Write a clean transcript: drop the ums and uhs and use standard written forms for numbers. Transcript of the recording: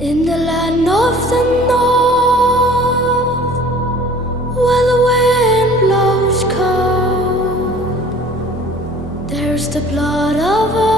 In the land of the north, where the wind blows cold, there's the blood of